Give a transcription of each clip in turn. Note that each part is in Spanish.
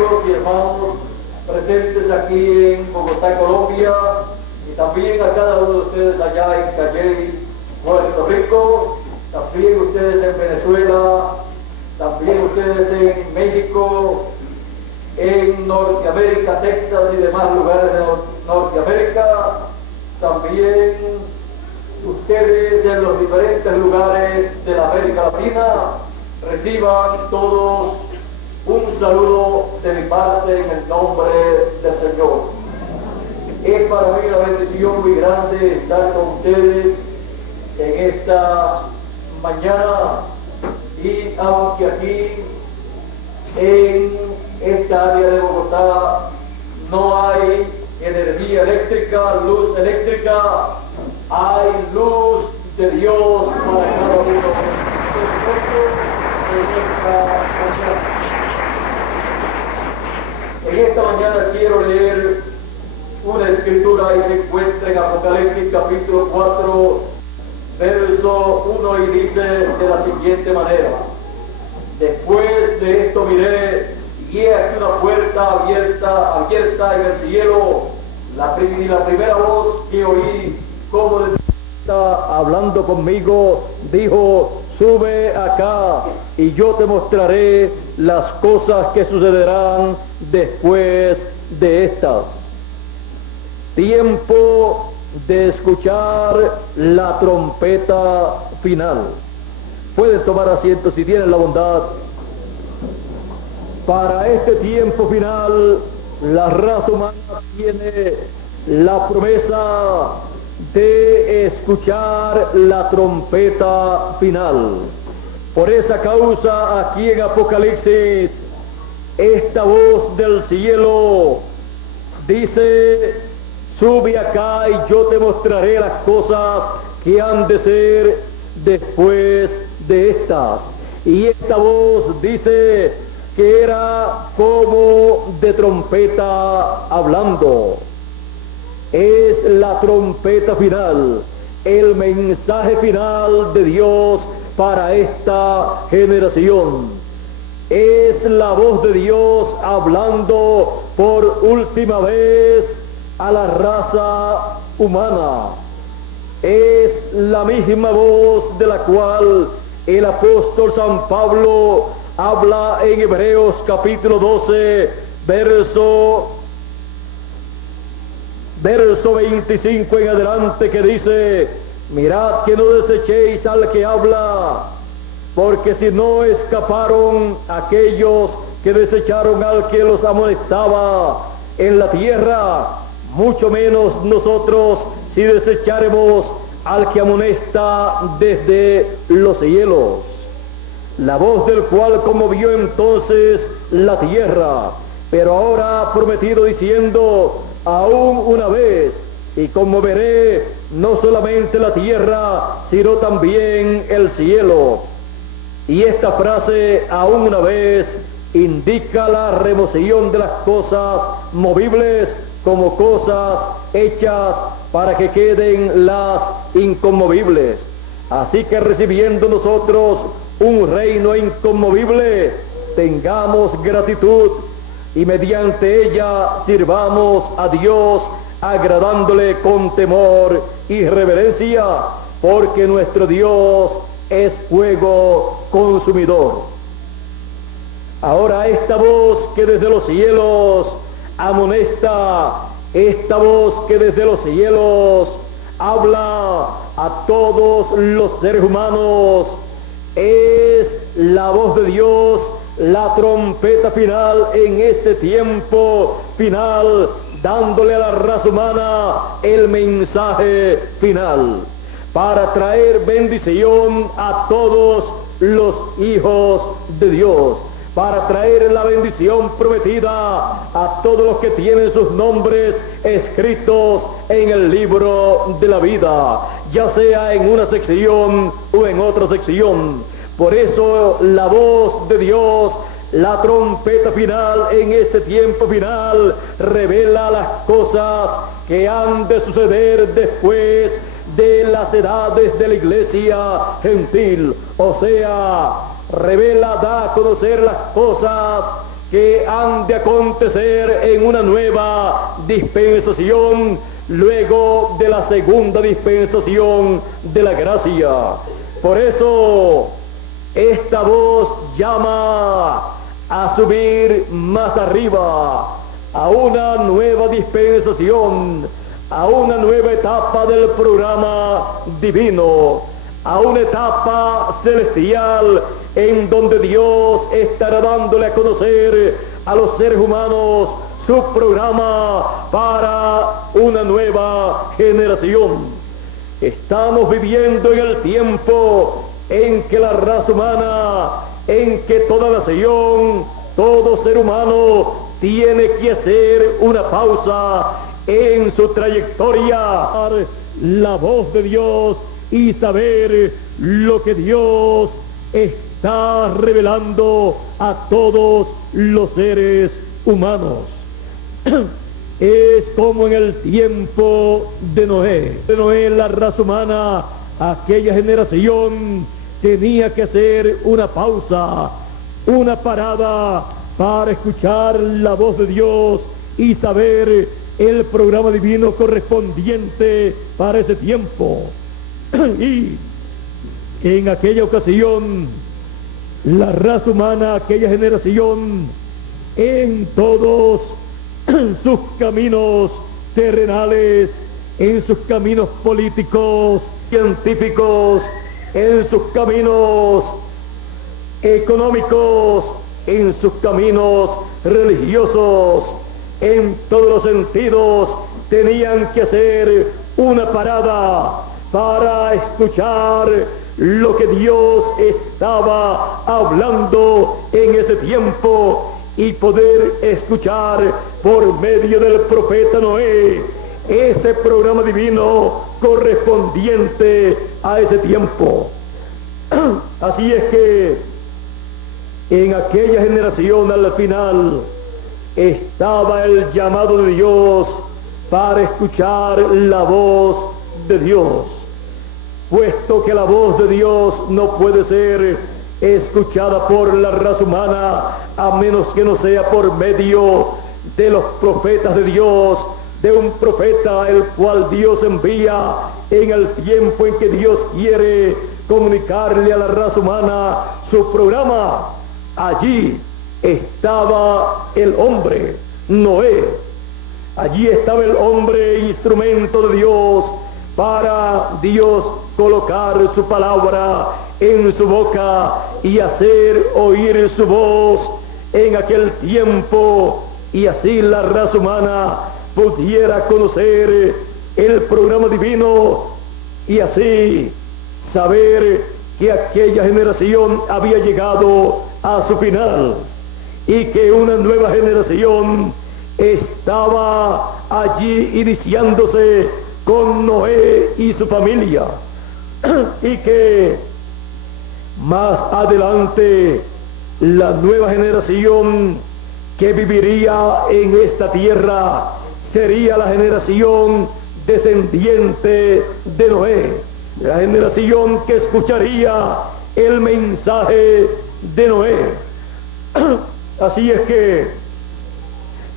amigos y hermanos presentes aquí en Bogotá, Colombia, y también a cada uno de ustedes allá en Calley, Puerto Rico, también ustedes en Venezuela, también ustedes en México, en Norteamérica, Texas y demás lugares de Norteamérica, también ustedes en los diferentes lugares de la América Latina. Reciban todos un saludo de mi parte en el nombre del Señor. Es para mí una bendición muy grande estar con ustedes en esta mañana, y aunque aquí en esta área de Bogotá no hay energía eléctrica, luz eléctrica, hay luz de Dios para cada uno de nosotros. En esta mañana quiero leer una escritura y se encuentra en Apocalipsis capítulo 4, verso 1, y dice de la siguiente manera: después de esto miré, y he aquí una puerta abierta en el cielo. La primera voz que oí, como de hablando conmigo, dijo: sube acá y yo te mostraré las cosas que sucederán después de estas. Tiempo de escuchar la trompeta final. Pueden tomar asiento si tienen la bondad. Para este tiempo final, la raza humana tiene la promesa de escuchar la trompeta final. Por esa causa, aquí en Apocalipsis, esta voz del cielo dice: sube acá y yo te mostraré las cosas que han de ser después de estas. Y esta voz dice que era como de trompeta hablando. Es la trompeta final, el mensaje final de Dios para esta generación. Es la voz de Dios hablando por última vez a la raza humana. Es la misma voz de la cual el apóstol San Pablo habla en Hebreos capítulo 12, verso 25 en adelante, que dice: mirad que no desechéis al que habla, porque si no escaparon aquellos que desecharon al que los amonestaba en la tierra, mucho menos nosotros si desecharemos al que amonesta desde los cielos. La voz del cual conmovió entonces la tierra, pero ahora ha prometido diciendo: aún una vez, y conmoveré no solamente la tierra, sino también el cielo. Y esta frase, aún una vez, indica la remoción de las cosas movibles como cosas hechas para que queden las inconmovibles. Así que recibiendo nosotros un reino inconmovible, tengamos gratitud y mediante ella sirvamos a Dios, agradándole con temor y reverencia, porque nuestro Dios es fuego consumidor. Ahora esta voz que desde los cielos amonesta, esta voz que desde los cielos habla a todos los seres humanos, es la voz de Dios, la trompeta final en este tiempo final, dándole a la raza humana el mensaje final, para traer bendición a todos los hijos de Dios, para traer la bendición prometida a todos los que tienen sus nombres escritos en el libro de la vida, ya sea en una sección o en otra sección. Por eso la voz de Dios, la trompeta final en este tiempo final, revela las cosas que han de suceder después de las edades de la iglesia gentil. O sea, revela, da a conocer las cosas que han de acontecer en una nueva dispensación, luego de la segunda dispensación de la gracia. Por eso, esta voz llama a subir más arriba, a una nueva dispensación, a una nueva etapa del programa divino, a una etapa celestial en donde Dios estará dándole a conocer a los seres humanos su programa para una nueva generación. Estamos viviendo en el tiempo en que la raza humana, en que toda nación, todo ser humano tiene que hacer una pausa en su trayectoria, la voz de Dios y saber lo que Dios está revelando a todos los seres humanos. Es como en el tiempo de Noé. De Noé, la raza humana, aquella generación tenía que hacer una pausa, una parada para escuchar la voz de Dios y saber el programa divino correspondiente para ese tiempo. Y en aquella ocasión, la raza humana, aquella generación, en todos sus caminos terrenales, en sus caminos políticos, científicos, en sus caminos económicos, en sus caminos religiosos, en todos los sentidos, tenían que hacer una parada para escuchar lo que Dios estaba hablando en ese tiempo y poder escuchar por medio del profeta Noé ese programa divino correspondiente a ese tiempo. Así es que en aquella generación al final estaba el llamado de Dios para escuchar la voz de Dios, puesto que la voz de Dios no puede ser escuchada por la raza humana a menos que no sea por medio de los profetas de Dios, de un profeta el cual Dios envía en el tiempo en que Dios quiere comunicarle a la raza humana su programa. Allí estaba el hombre, Noé. Allí estaba el hombre, instrumento de Dios, para Dios colocar su palabra en su boca y hacer oír su voz en aquel tiempo, y así la raza humana pudiera conocer el programa divino y así saber que aquella generación había llegado a su final y que una nueva generación estaba allí iniciándose con Noé y su familia, y que más adelante la nueva generación que viviría en esta tierra sería la generación descendiente de Noé, la generación que escucharía el mensaje de Noé. Así es que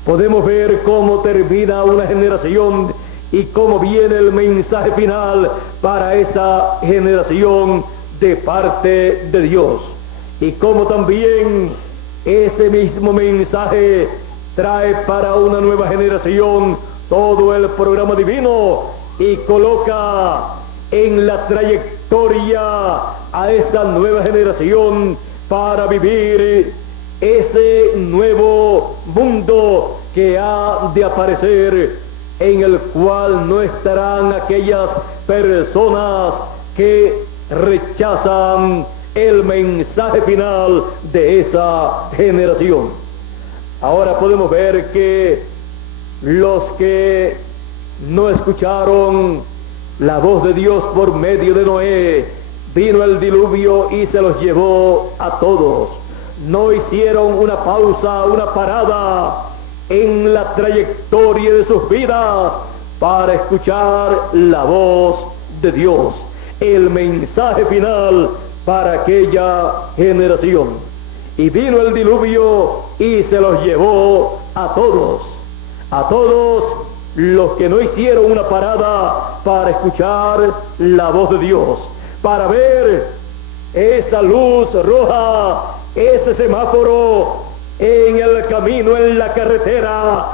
podemos ver cómo termina una generación y cómo viene el mensaje final para esa generación de parte de Dios, y cómo también ese mismo mensaje trae para una nueva generación todo el programa divino y coloca en la trayectoria a esa nueva generación para vivir ese nuevo mundo que ha de aparecer, en el cual no estarán aquellas personas que rechazan el mensaje final de esa generación. Ahora podemos ver que los que no escucharon la voz de Dios por medio de Noé, vino el diluvio y se los llevó a todos. No hicieron una pausa, una parada en la trayectoria de sus vidas para escuchar la voz de Dios, el mensaje final para aquella generación. y vino el diluvio y se los llevó a todos los que no hicieron una parada para escuchar la voz de Dios, para ver esa luz roja, ese semáforo en el camino, en la carretera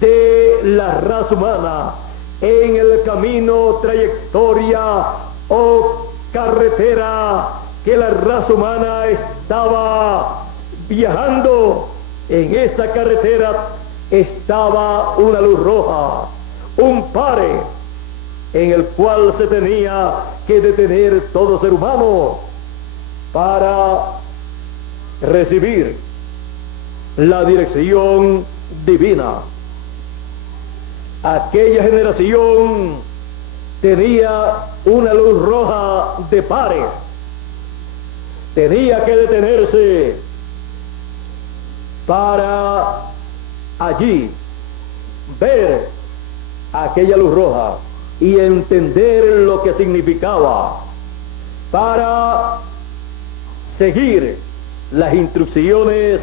de la raza humana, en el camino, trayectoria o carretera que la raza humana estaba viajando. En esa carretera estaba una luz roja, un pare en el cual se tenía que detener todo ser humano para recibir la dirección divina. Aquella generación tenía una luz roja de pare, tenía que detenerse para allí ver aquella luz roja y entender lo que significaba, para seguir las instrucciones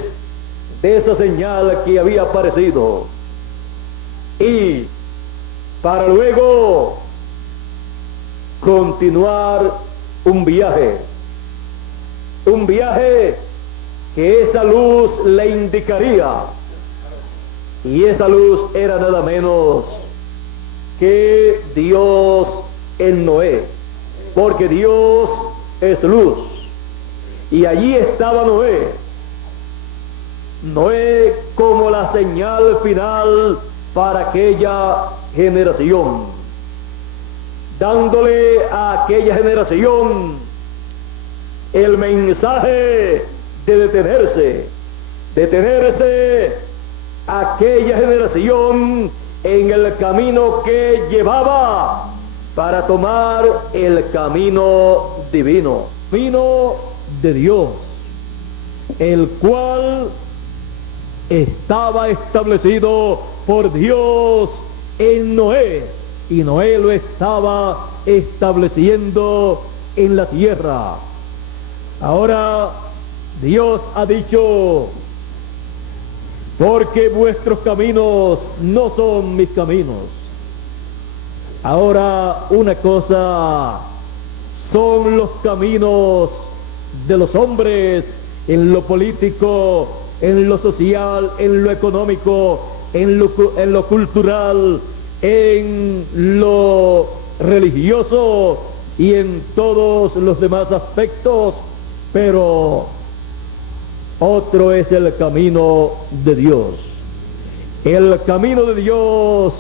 de esa señal que había aparecido, y para luego continuar un viaje que esa luz le indicaría, y esa luz era nada menos que Dios en Noé, porque Dios es luz, y allí estaba Noé como la señal final para aquella generación, dándole a aquella generación el mensaje de detenerse aquella generación en el camino que llevaba para tomar el camino divino, camino de Dios, el cual estaba establecido por Dios en Noé, y Noé lo estaba estableciendo en la tierra. Ahora Dios ha dicho: porque vuestros caminos no son mis caminos. Ahora, una cosa son los caminos de los hombres en lo político, en lo social, en lo económico, en lo cultural, en lo religioso y en todos los demás aspectos, pero otro es el camino de Dios. El camino de Dios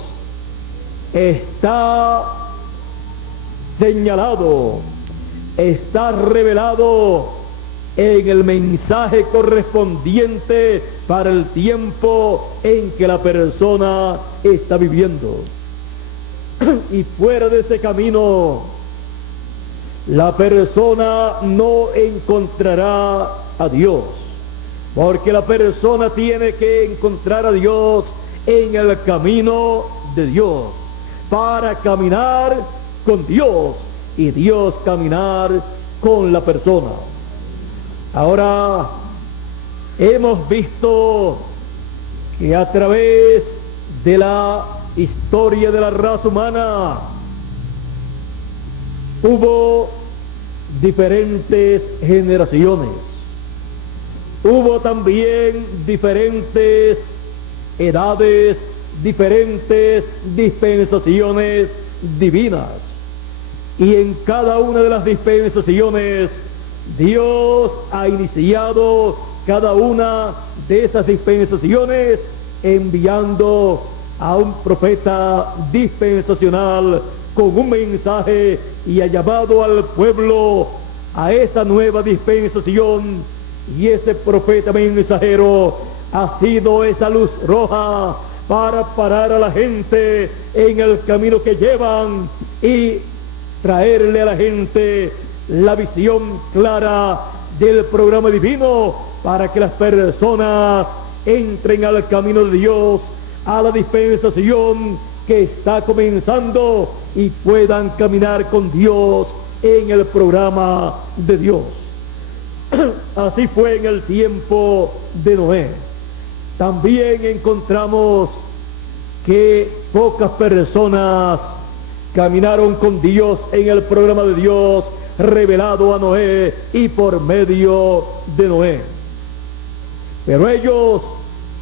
está señalado, está revelado en el mensaje correspondiente para el tiempo en que la persona está viviendo. Y fuera de ese camino, la persona no encontrará a Dios, porque la persona tiene que encontrar a Dios en el camino de Dios, para caminar con Dios y Dios caminar con la persona. Ahora, hemos visto que a través de la historia de la raza humana hubo diferentes generaciones, hubo también diferentes edades, diferentes dispensaciones divinas, y en cada una de las dispensaciones Dios ha iniciado cada una de esas dispensaciones enviando a un profeta dispensacional con un mensaje, y ha llamado al pueblo a esa nueva dispensación, y ese profeta mensajero ha sido esa luz roja para parar a la gente en el camino que llevan y traerle a la gente la visión clara del programa divino, para que las personas entren al camino de Dios, a la dispensación que está comenzando, y puedan caminar con Dios en el programa de Dios. Así fue en el tiempo de Noé. También encontramos que pocas personas caminaron con Dios en el programa de Dios revelado a Noé y por medio de Noé. Pero ellos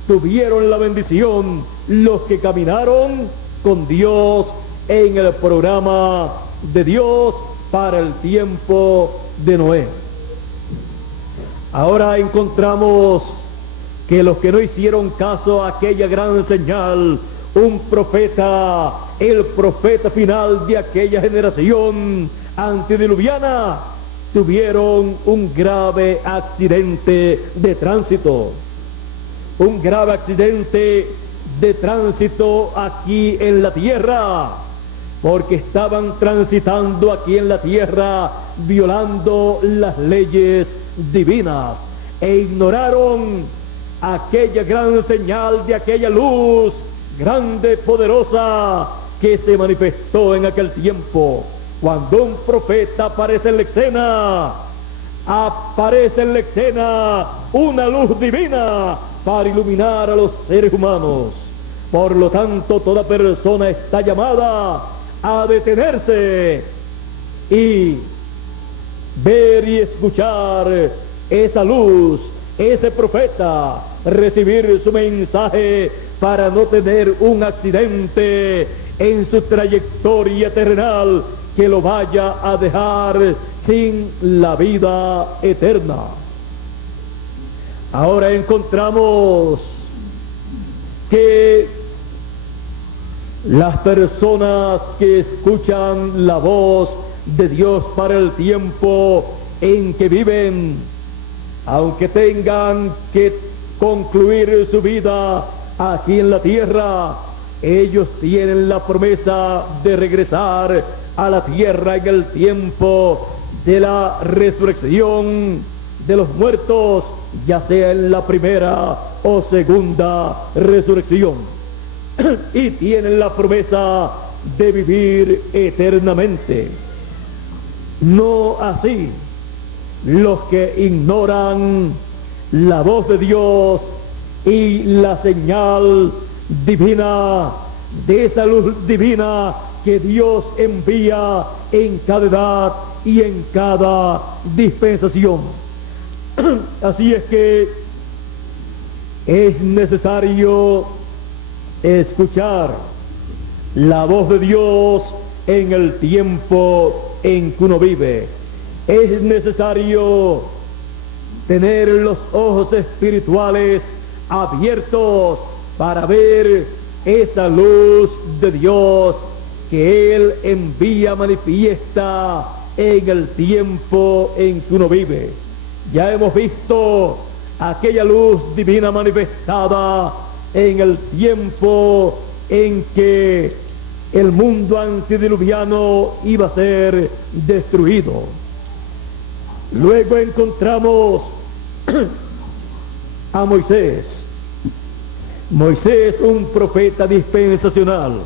tuvieron la bendición, los que caminaron con Dios en el programa de Dios para el tiempo de Noé. Ahora encontramos que los que no hicieron caso a aquella gran señal, un profeta, el profeta final de aquella generación antediluviana, tuvieron un grave accidente de tránsito. Un grave accidente de tránsito aquí en la tierra, porque estaban transitando aquí en la tierra violando las leyes divinas e ignoraron aquella gran señal de aquella luz grande, poderosa, que se manifestó en aquel tiempo. Cuando un profeta aparece en la escena una luz divina para iluminar a los seres humanos. Por lo tanto, toda persona está llamada a detenerse y ver y escuchar esa luz, ese profeta, recibir su mensaje para no tener un accidente en su trayectoria terrenal que lo vaya a dejar sin la vida eterna. Ahora encontramos que las personas que escuchan la voz de Dios para el tiempo en que viven, aunque tengan que concluir su vida aquí en la tierra, ellos tienen la promesa de regresar a la tierra en el tiempo de la resurrección de los muertos, ya sea en la primera o segunda resurrección. Y tienen la promesa de vivir eternamente. No así los que ignoran la voz de Dios y la señal divina, de esa luz divina que Dios envía en cada edad y en cada dispensación. Así es que es necesario escuchar la voz de Dios en el tiempo en que uno vive. Es necesario tener los ojos espirituales abiertos para ver esa luz de Dios que Él envía manifiesta en el tiempo en que uno vive. Ya hemos visto aquella luz divina manifestada en el tiempo en que el mundo antediluviano iba a ser destruido. Luego encontramos a Moisés. Moisés, un profeta dispensacional,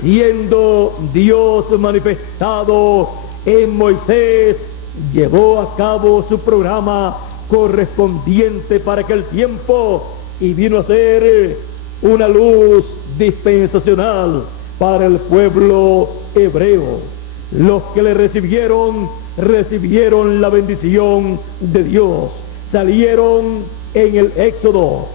siendo Dios manifestado en Moisés, llevó a cabo su programa correspondiente para aquel tiempo y vino a ser una luz dispensacional para el pueblo hebreo. Los que le recibieron la bendición de Dios, salieron en el Éxodo.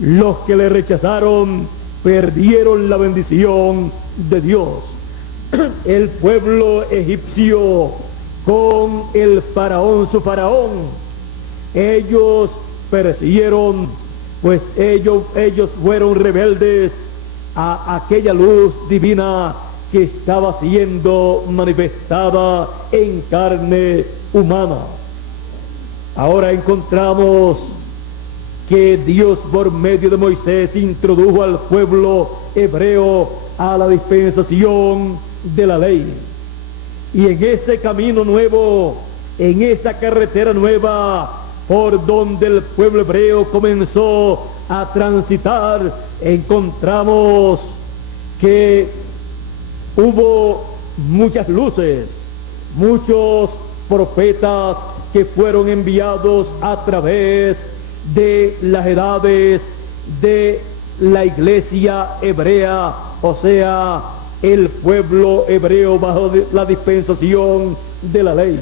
Los que le rechazaron perdieron la bendición de Dios. El pueblo egipcio con el faraón, su faraón, ellos perecieron, pues ellos fueron rebeldes a aquella luz divina que estaba siendo manifestada en carne humana. Ahora encontramos que Dios por medio de Moisés introdujo al pueblo hebreo a la dispensación de la ley. Y en ese camino nuevo, en esa carretera nueva, por donde el pueblo hebreo comenzó a transitar, encontramos que hubo muchas luces, muchos profetas que fueron enviados a través de las edades de la iglesia hebrea, o sea, el pueblo hebreo bajo la dispensación de la ley.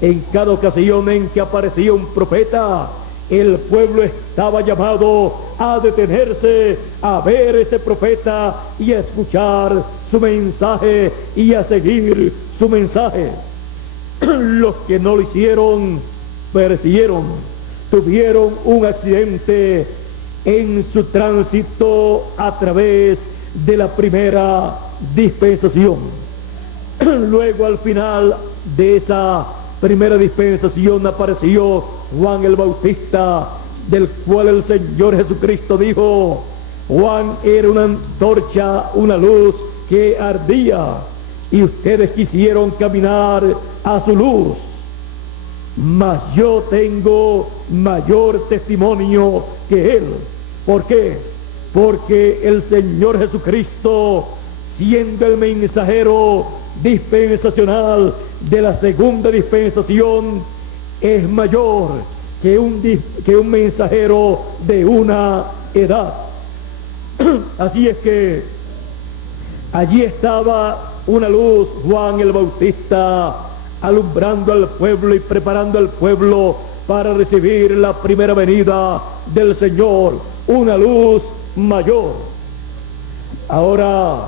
En cada ocasión en que aparecía un profeta, el pueblo estaba llamado a detenerse, a ver ese profeta y a escuchar su mensaje y a seguir su mensaje. Los que no lo hicieron, perecieron, tuvieron un accidente en su tránsito a través de la primera dispensación. Luego, al final de esa primera dispensación, apareció Juan el Bautista, del cual el Señor Jesucristo dijo: Juan era una antorcha, una luz que ardía, y ustedes quisieron caminar a su luz, mas yo tengo mayor testimonio que él. ¿Por qué? Porque el Señor Jesucristo, siendo el mensajero dispensacional de la segunda dispensación, es mayor que un mensajero de una edad. Así es que allí estaba una luz, Juan el Bautista, alumbrando al pueblo y preparando al pueblo para recibir la primera venida del Señor, una luz mayor. Ahora,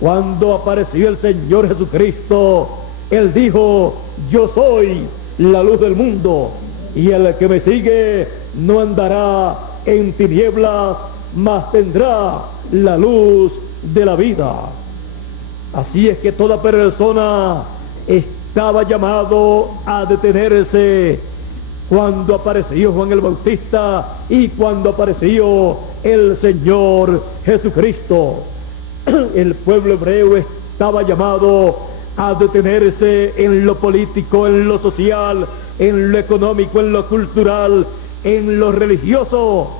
cuando apareció el Señor Jesucristo, Él dijo: yo soy la luz del mundo, y el que me sigue no andará en tinieblas, mas tendrá la luz de la vida. Así es que toda persona estaba llamado a detenerse cuando apareció Juan el Bautista y cuando apareció el Señor Jesucristo. El pueblo hebreo estaba llamado a detenerse en lo político, en lo social, en lo económico, en lo cultural, en lo religioso.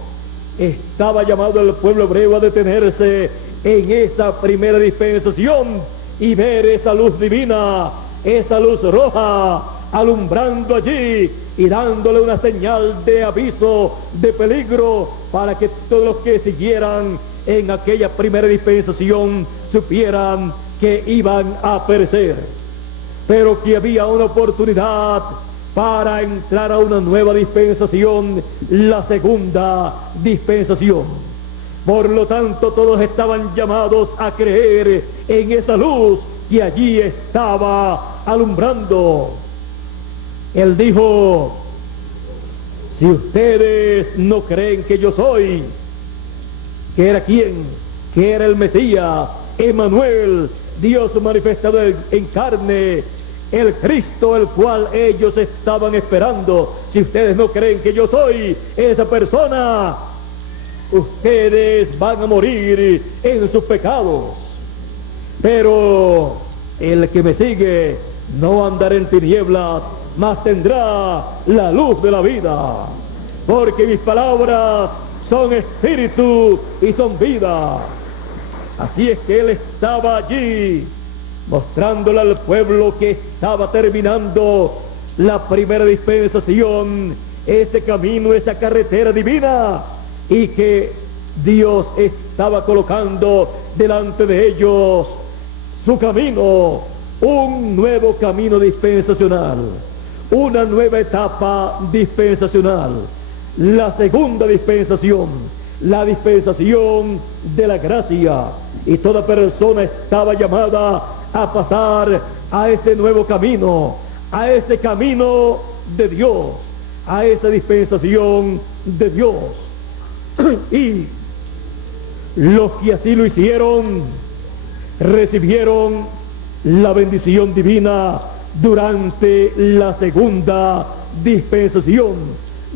Estaba llamado el pueblo hebreo a detenerse en esa primera dispensación y ver esa luz divina, esa luz roja, alumbrando allí y dándole una señal de aviso, de peligro, para que todos los que siguieran en aquella primera dispensación supieran que iban a perecer, pero que había una oportunidad para entrar a una nueva dispensación, la segunda dispensación. Por lo tanto, todos estaban llamados a creer en esa luz que allí estaba alumbrando. Él dijo: si ustedes no creen que yo soy, que era quién, que era el Mesías, Emmanuel, Dios manifestado en carne, el Cristo, el cual ellos estaban esperando, si ustedes no creen que yo soy esa persona, ustedes van a morir en sus pecados. Pero el que me sigue no andará en tinieblas, mas tendrá la luz de la vida, porque mis palabras son espíritu y son vida. Así es que él estaba allí mostrándole al pueblo que estaba terminando la primera dispensación, ese camino, esa carretera divina, y que Dios estaba colocando delante de ellos su camino, un nuevo camino dispensacional, una nueva etapa dispensacional, la segunda dispensación, la dispensación de la gracia. Y toda persona estaba llamada a pasar a ese nuevo camino, a ese camino de Dios, a esa dispensación de Dios. Y los que así lo hicieron recibieron la bendición divina durante la segunda dispensación,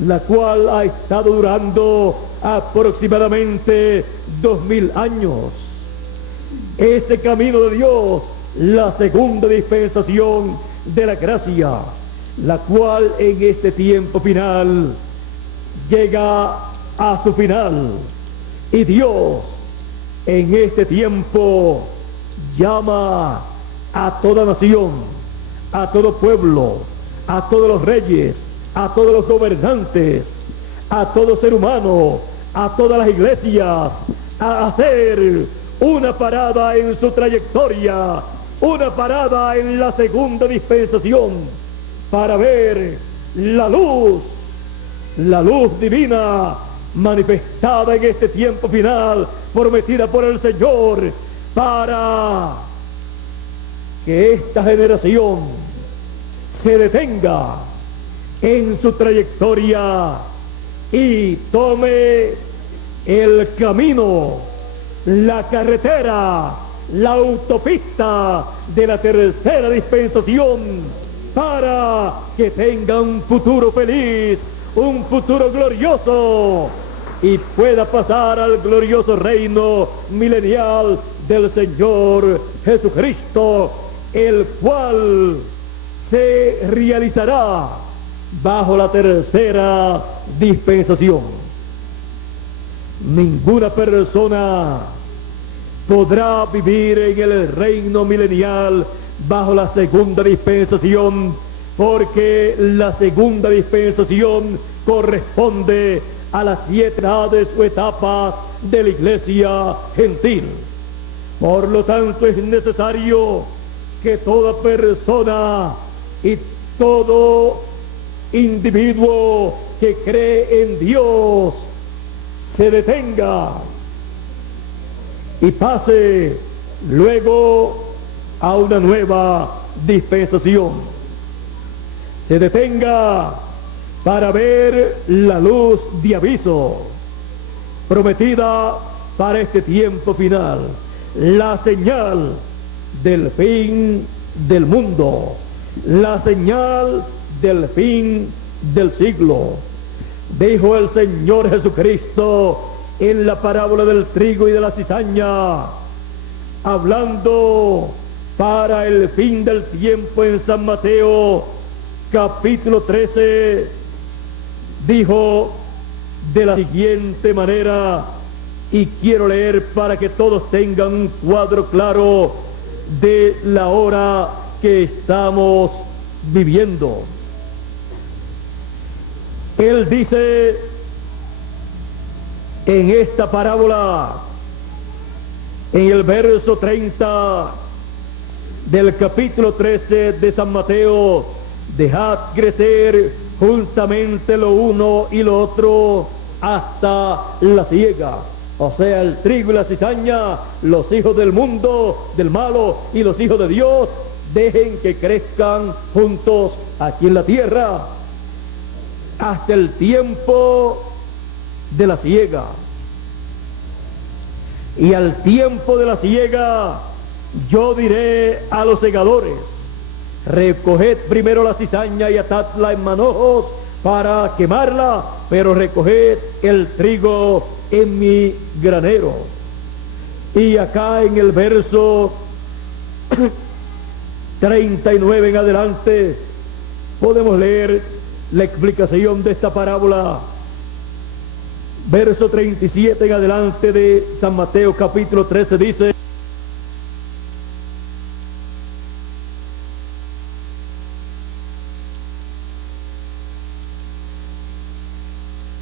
la cual ha estado durando aproximadamente 2000 años. Ese camino de Dios, la segunda dispensación de la gracia, la cual en este tiempo final llega a su final, y Dios en este tiempo llama a toda nación, a todo pueblo, a todos los reyes, a todos los gobernantes, a todo ser humano, a todas las iglesias, a hacer una parada en su trayectoria, una parada en la segunda dispensación, para ver la luz divina manifestada en este tiempo final, prometida por el Señor, para que esta generación se detenga en su trayectoria y tome el camino, la carretera, la autopista de la tercera dispensación, para que tenga un futuro feliz, un futuro glorioso, y pueda pasar al glorioso reino milenial del Señor Jesucristo, el cual se realizará bajo la tercera dispensación. Ninguna persona podrá vivir en el reino milenial bajo la segunda dispensación, porque la segunda dispensación corresponde a las 7 edades o etapas de la iglesia gentil. Por lo tanto, es necesario que toda persona y todo individuo que cree en Dios se detenga y pase luego a una nueva dispensación. Se detenga para ver la luz de aviso prometida para este tiempo final, la señal del fin del mundo, la señal del fin del siglo. Dijo el Señor Jesucristo en la parábola del trigo y de la cizaña, hablando para el fin del tiempo en San Mateo capítulo 13, dijo de la siguiente manera, y quiero leer para que todos tengan un cuadro claro de la hora que estamos viviendo. Él dice en esta parábola, en el verso 30 del capítulo 13 de San Mateo: dejad crecer juntamente lo uno y lo otro hasta la siega. O sea, el trigo y la cizaña, los hijos del mundo, del malo, y los hijos de Dios, dejen que crezcan juntos aquí en la tierra hasta el tiempo de la siega. Y al tiempo de la siega yo diré a los segadores: recoged primero la cizaña y atadla en manojos para quemarla, pero recoged el trigo en mi granero. Y acá en el verso 39 en adelante podemos leer la explicación de esta parábola. Verso 37 en adelante de San Mateo capítulo 13 dice: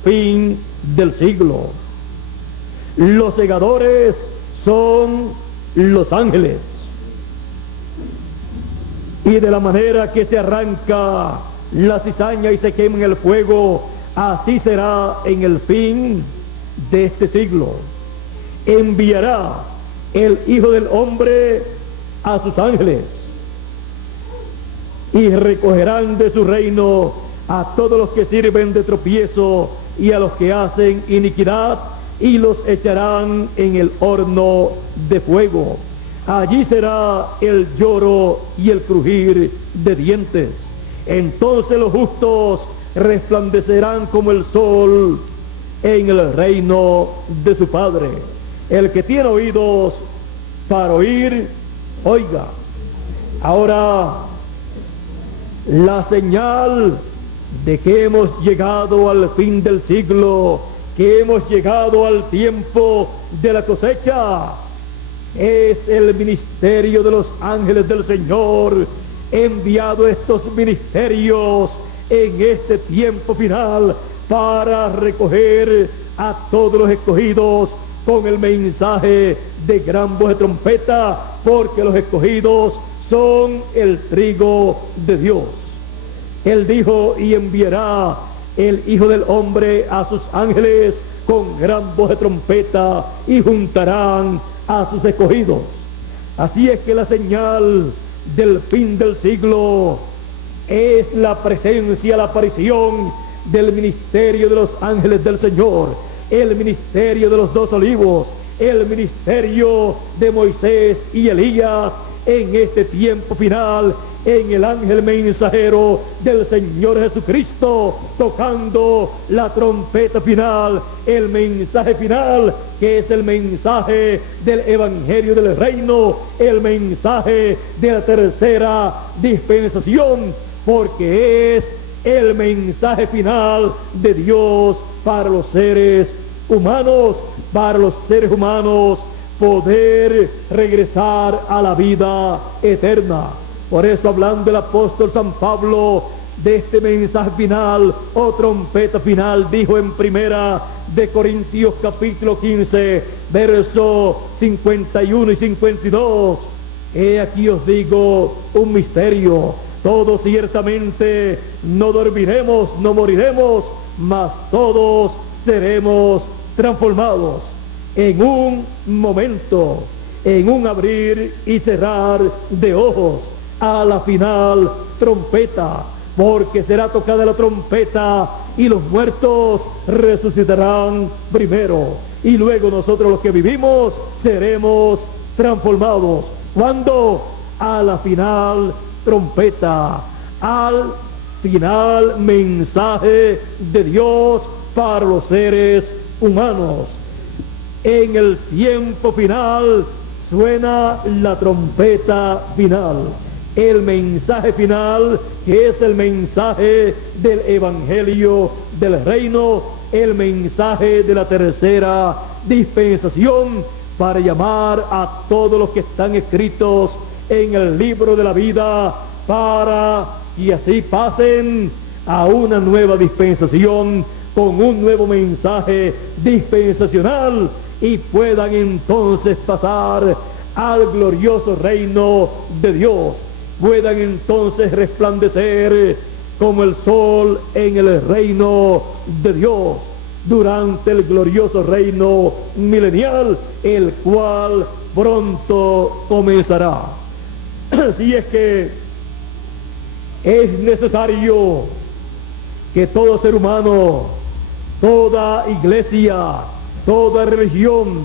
fin del siglo. Los segadores son los ángeles, y de la manera que se arranca la cizaña y se quema en el fuego, así será en el fin de este siglo. Enviará el Hijo del Hombre a sus ángeles, y recogerán de su reino a todos los que sirven de tropiezo y a los que hacen iniquidad, y los echarán en el horno de fuego. Allí será el lloro y el crujir de dientes. Entonces los justos resplandecerán como el sol en el reino de su Padre. El que tiene oídos para oír, oiga. Ahora, la señal de que hemos llegado al fin del siglo, que hemos llegado al tiempo de la cosecha, es el ministerio de los ángeles del Señor enviado estos ministerios en este tiempo final para recoger a todos los escogidos con el mensaje de gran voz de trompeta, porque los escogidos son el trigo de Dios. Él dijo: y enviará el Hijo del Hombre a sus ángeles con gran voz de trompeta, y juntarán a sus escogidos. Así es que la señal del fin del siglo es la presencia, la aparición del ministerio de los ángeles del Señor, el ministerio de los 2 olivos, el ministerio de Moisés y Elías en este tiempo final, en el ángel mensajero del Señor Jesucristo, tocando la trompeta final, el mensaje final, que es el mensaje del evangelio del reino, el mensaje de la tercera dispensación, porque es el mensaje final de Dios para los seres humanos, poder regresar a la vida eterna. Por eso, hablando el apóstol San Pablo de este mensaje final o trompeta final, dijo en Primera de Corintios capítulo 15, versos 51 y 52: he aquí os digo un misterio, todos ciertamente no dormiremos, no moriremos, mas todos seremos transformados en un momento, en un abrir y cerrar de ojos, a la final trompeta, porque será tocada la trompeta y los muertos resucitarán primero, y luego nosotros los que vivimos seremos transformados. ¿Cuándo? A la final trompeta, al final mensaje de Dios para los seres humanos. En el tiempo final suena la trompeta final, el mensaje final, que es el mensaje del evangelio del reino, el mensaje de la tercera dispensación, para llamar a todos los que están escritos en el libro de la vida, para que así pasen a una nueva dispensación con un nuevo mensaje dispensacional, y puedan entonces pasar al glorioso reino de Dios, puedan entonces resplandecer como el sol en el reino de Dios durante el glorioso reino milenial, el cual pronto comenzará. Así es que es necesario que todo ser humano, toda iglesia, toda religión,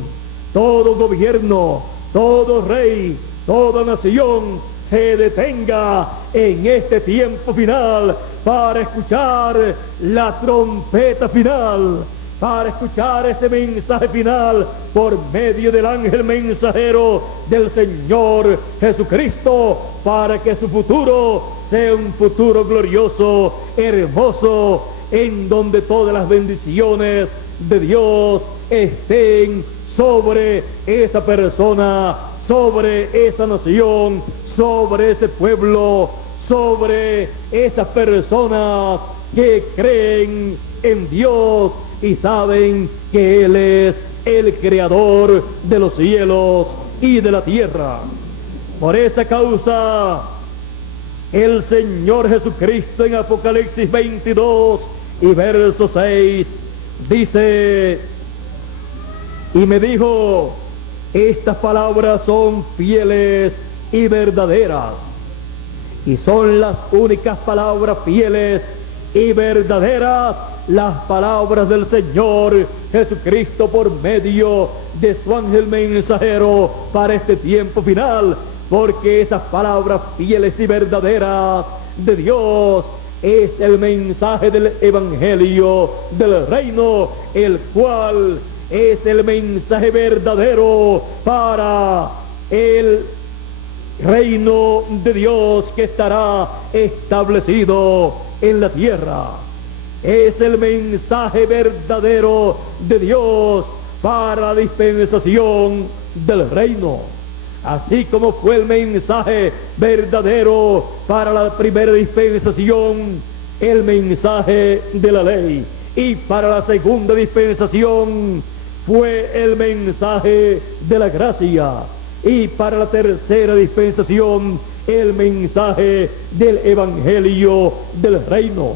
todo gobierno, todo rey, toda nación se detenga en este tiempo final para escuchar la trompeta final, para escuchar ese mensaje final por medio del ángel mensajero del Señor Jesucristo, para que su futuro sea un futuro glorioso, hermoso, en donde todas las bendiciones de Dios estén sobre esa persona, sobre esa nación, sobre ese pueblo, sobre esas personas que creen en Dios y saben que Él es el creador de los cielos y de la tierra. Por esa causa, el Señor Jesucristo en Apocalipsis 22 y verso 6 dice: y me dijo, estas palabras son fieles y verdaderas, y son las únicas palabras fieles y verdaderas, las palabras del Señor Jesucristo por medio de su ángel mensajero para este tiempo final, porque esas palabras fieles y verdaderas de Dios es el mensaje del evangelio del reino, el cual es el mensaje verdadero para el reino de Dios que estará establecido en la tierra. Es el mensaje verdadero de Dios para la dispensación del reino. así como fue el mensaje verdadero para la primera dispensación, el mensaje de la ley, y para la segunda dispensación fue el mensaje de la gracia, y para la tercera dispensación el mensaje del evangelio del reino.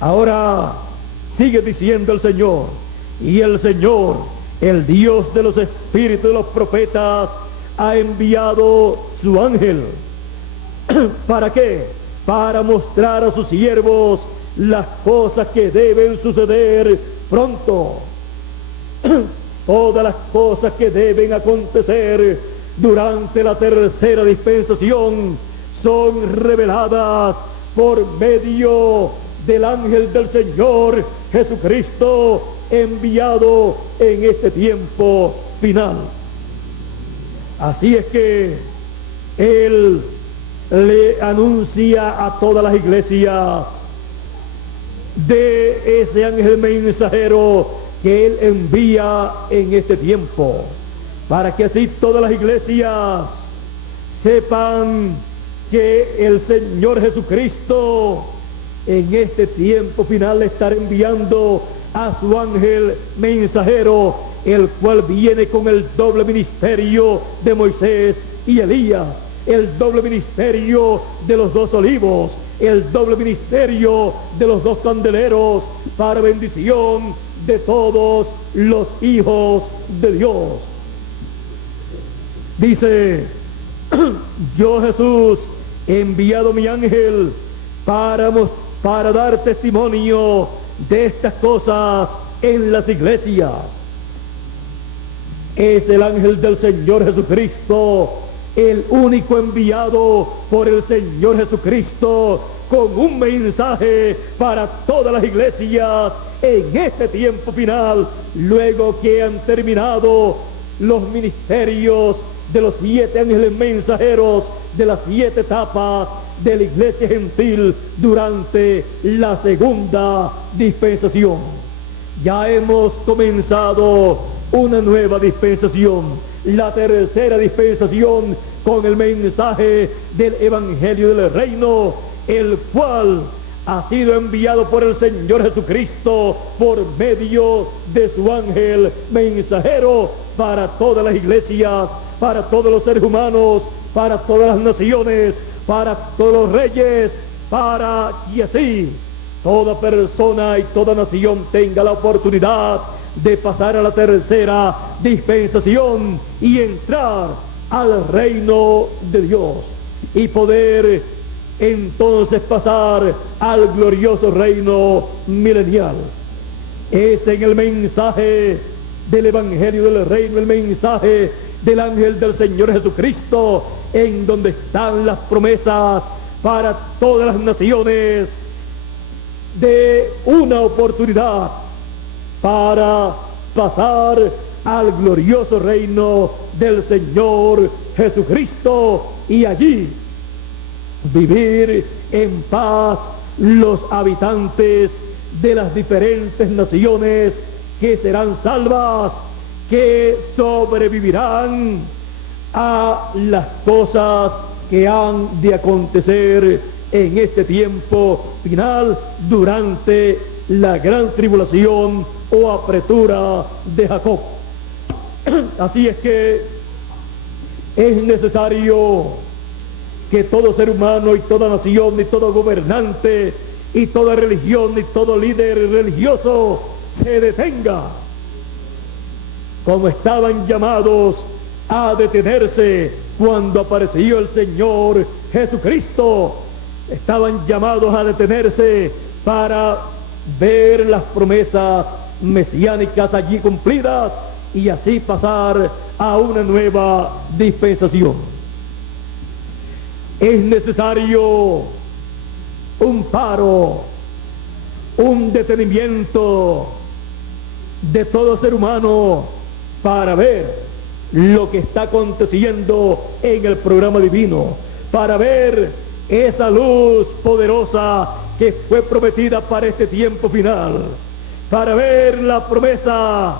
Ahora sigue diciendo el Señor, y el Señor, el Dios de los espíritus de los profetas, ha enviado su ángel. ¿Para qué? Para mostrar a sus siervos las cosas que deben suceder pronto. Todas las cosas que deben acontecer durante la tercera dispensación son reveladas por medio del ángel del Señor Jesucristo, enviado en este tiempo final. Así es que Él le anuncia a todas las iglesias de ese ángel mensajero que Él envía en este tiempo, para que así todas las iglesias sepan que el Señor Jesucristo en este tiempo final estará enviando a su ángel mensajero, el cual viene con el doble ministerio de Moisés y Elías, el doble ministerio de los dos olivos, el doble ministerio de los dos candeleros, para bendición de todos los hijos de Dios. Dice: yo, Jesús, he enviado mi ángel para dar testimonio de estas cosas en las iglesias. Es el ángel del Señor Jesucristo, el único enviado por el Señor Jesucristo con un mensaje para todas las iglesias en este tiempo final, luego que han terminado los ministerios de los 7 ángeles mensajeros de las 7 etapas de la iglesia gentil durante la segunda dispensación. Ya hemos comenzado una nueva dispensación, la tercera dispensación, con el mensaje del evangelio del reino, el cual ha sido enviado por el Señor Jesucristo por medio de su ángel mensajero para todas las iglesias, para todos los seres humanos, para todas las naciones, para todos los reyes, para que así toda persona y toda nación tenga la oportunidad de pasar a la tercera dispensación y entrar al reino de Dios y poder entonces pasar al glorioso reino milenial. Es en el mensaje del evangelio del reino, el mensaje del ángel del Señor Jesucristo, en donde están las promesas para todas las naciones de una oportunidad para pasar al glorioso reino del Señor Jesucristo y allí vivir en paz los habitantes de las diferentes naciones que serán salvas, que sobrevivirán a las cosas que han de acontecer en este tiempo final durante la gran tribulación o apretura de Jacob. Así es que es necesario que todo ser humano y toda nación y todo gobernante y toda religión y todo líder religioso se detenga, como estaban llamados a detenerse cuando apareció el Señor Jesucristo. Estaban llamados a detenerse para ver las promesas mesiánicas allí cumplidas y así pasar a una nueva dispensación. Es necesario un paro, un detenimiento de todo ser humano para ver lo que está aconteciendo en el programa divino, para ver esa luz poderosa que fue prometida para este tiempo final, para ver la promesa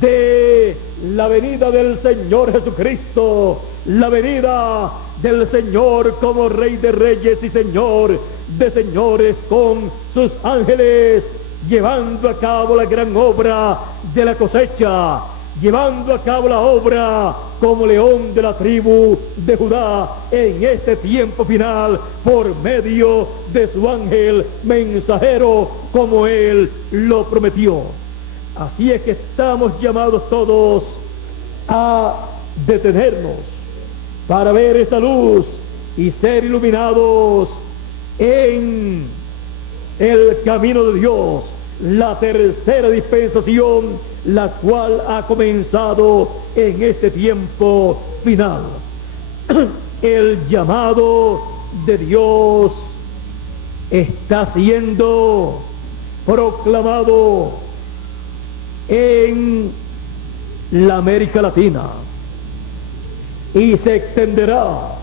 de la venida del Señor Jesucristo, la venida del Señor como Rey de Reyes y Señor de Señores, con sus ángeles, llevando a cabo la gran obra de la cosecha, llevando a cabo la obra como león de la tribu de Judá en este tiempo final, por medio de su ángel mensajero, como Él lo prometió. Así es que estamos llamados todos a detenernos para ver esa luz y ser iluminados en el camino de Dios, la tercera dispensación, la cual ha comenzado en este tiempo final. El llamado de Dios está siendo proclamado en la América Latina y se extenderá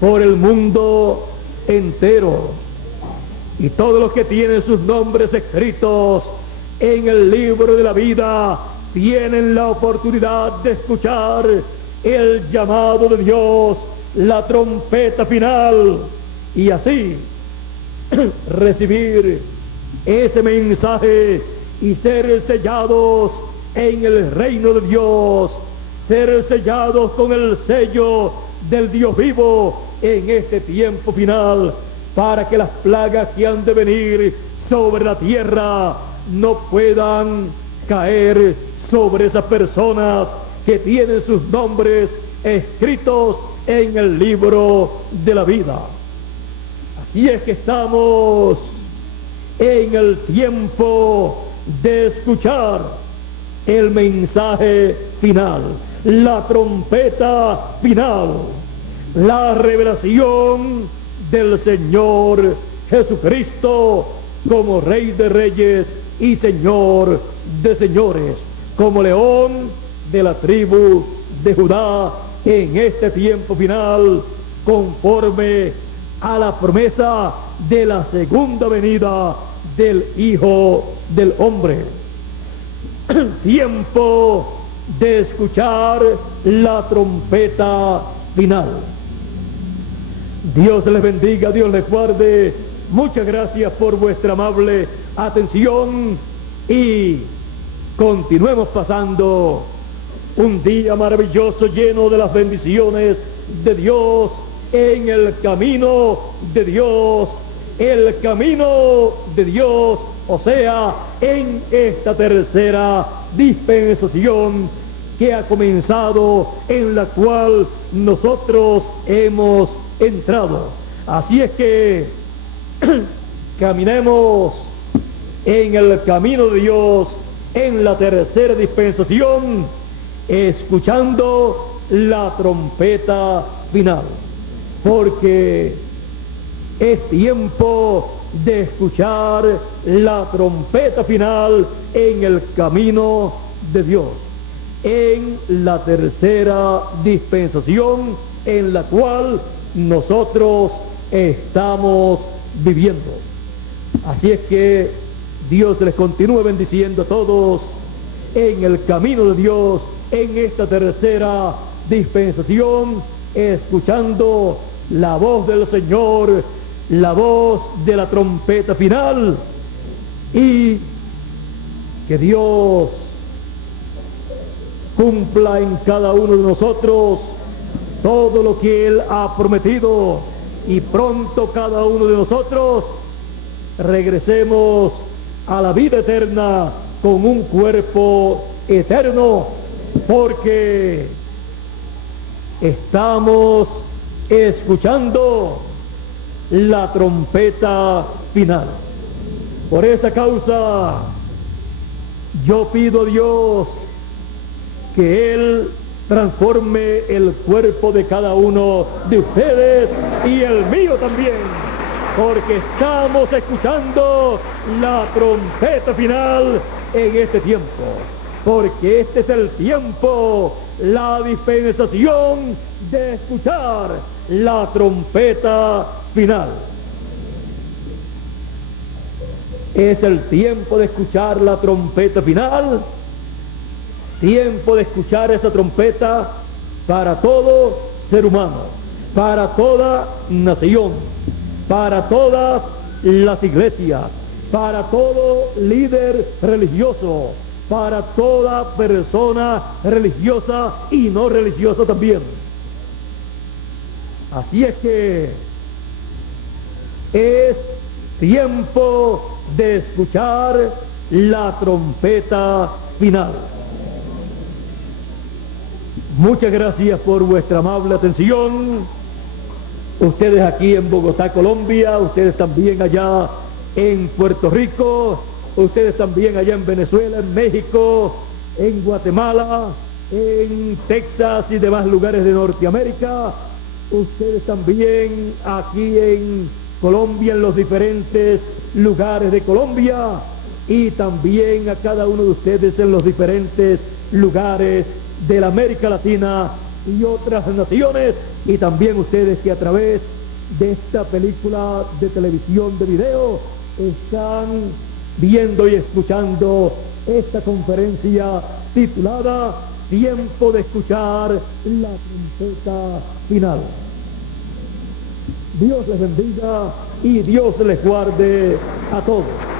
por el mundo entero, y todos los que tienen sus nombres escritos en el libro de la vida tienen la oportunidad de escuchar el llamado de Dios, la trompeta final, y así recibir ese mensaje y ser sellados en el reino de Dios, ser sellados con el sello del Dios vivo en este tiempo final, para que las plagas que han de venir sobre la tierra no puedan caer sobre esas personas que tienen sus nombres escritos en el libro de la vida. Así es que estamos en el tiempo de escuchar el mensaje final, la trompeta final, la revelación del Señor Jesucristo como Rey de Reyes y Señor de Señores, como león de la tribu de Judá en este tiempo final, conforme a la promesa de la segunda venida del Hijo del Hombre. Tiempo de escuchar la trompeta final. Dios les bendiga, Dios les guarde. Muchas gracias por vuestra amable atención y continuemos pasando un día maravilloso lleno de las bendiciones de Dios, en el camino de Dios, el camino de Dios, o sea, en esta tercera dispensación que ha comenzado, en la cual nosotros hemos entrado. Así es que caminemos en el camino de Dios, en la tercera dispensación, escuchando la trompeta final, porque es tiempo de escuchar la trompeta final en el camino de Dios, en la tercera dispensación en la cual nosotros estamos viviendo. Así es que Dios les continúe bendiciendo a todos en el camino de Dios, en esta tercera dispensación, escuchando la voz del Señor, la voz de la trompeta final, y que Dios cumpla en cada uno de nosotros todo lo que Él ha prometido, y pronto cada uno de nosotros regresemos a la vida eterna con un cuerpo eterno, porque estamos escuchando la trompeta final. Por esa causa yo pido a Dios que Él transforme el cuerpo de cada uno de ustedes y el mío también, porque estamos escuchando la trompeta final en este tiempo, porque este es el tiempo, la dispensación de escuchar la trompeta final. Es el tiempo de escuchar la trompeta final, tiempo de escuchar esa trompeta para todo ser humano, para toda nación, para todas las iglesias, para todo líder religioso, para toda persona religiosa y no religiosa también. Así es que es tiempo de escuchar la trompeta final. Muchas gracias por vuestra amable atención. Ustedes aquí en Bogotá, Colombia, ustedes también allá en Puerto Rico, ustedes también allá en Venezuela, en México, en Guatemala, en Texas y demás lugares de Norteamérica, ustedes también aquí en Colombia, en los diferentes lugares de Colombia, y también a cada uno de ustedes en los diferentes lugares de la América Latina y otras naciones, y también ustedes que a través de esta película de televisión, de video, están viendo y escuchando esta conferencia titulada Tiempo de escuchar la trompeta final. Dios les bendiga y Dios les guarde a todos.